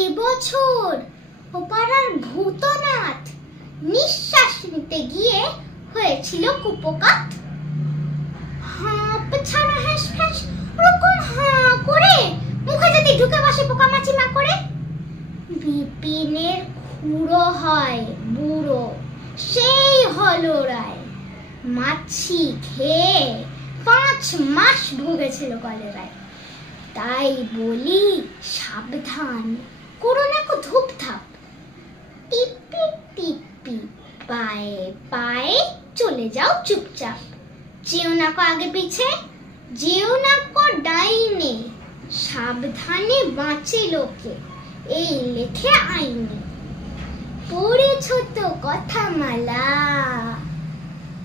সে বছর ও পাড়ার ভূতনাথ নিঃশ্বাস নিতে গিয়ে হয়েছিল কুপোকাত। হাঁপ ছাড়া হ্যাঁস ফ্যাঁস ওরকম হাঁ করে মুখে যদি ঢুকে বসে পোকামাছি মা করে। বিপিনের খুঁড়ো হয় বুড়ো, সেই হলো রায়। মাছি খেয়ে 5 মাস ভুগেছিল কলেরায়। তাই বলি সাবধান, করো না কো ধূপ ধাপ। টিপি টিপি পায়ে পায়ে চলে যাও চুপচাপ। যেও না কো আগে পিছে, যেও না কো ডাইনে, সাবধানে বাঁচে লোকে, এই লেখে আইনে। পড়েছ তো কথা মালা,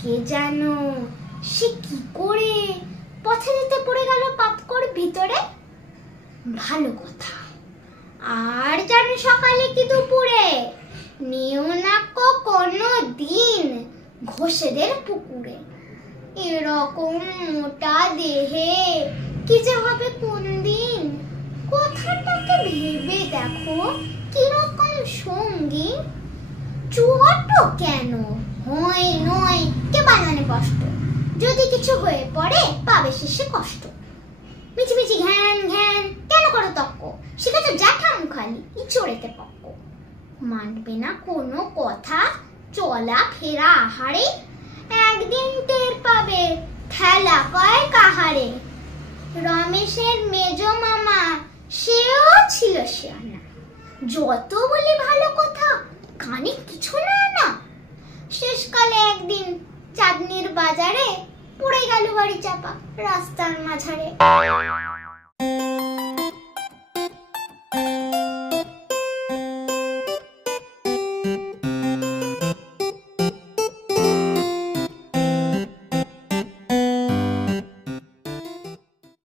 কে জানো সে কি করে পথে যেতে পড়ে গেল পাতকর ভিতরে। ভালো কথা, আর জানো সকালে কি দুপুরে, নিও না কো কোনো দিন ঘোষেদের পুকুরে। এরকম মোটা দেহে কি যে হবে কোন দিন, কথাটাকে ভেবে দেখো কিরকম সঙ্গী। ছোট কেন হয় নয় কে বানানে কষ্ট, যদি কিছু হয়ে পড়ে পাবে শেষে কষ্ট। মিছি মিছি ঘ্যান ঘ্যান কেন করো তক্ক, শিখেছো জ্যাঠাম খালি চড়েতে পক্ক। মানবে না কোনো কথা, চলা ফেরা আহারে, একদিন টের পাবে খেলা কয় কাহারে। রমেশের মেজ মামা সেও ছিল শিয়ানা, যত বলি ভালো কথা কানে কিছু নেয় না। শেষকালে একদিন চাঁদনির বাজারে পড়ে গেল বাড়ি চাপা রাস্তার মাঝারে।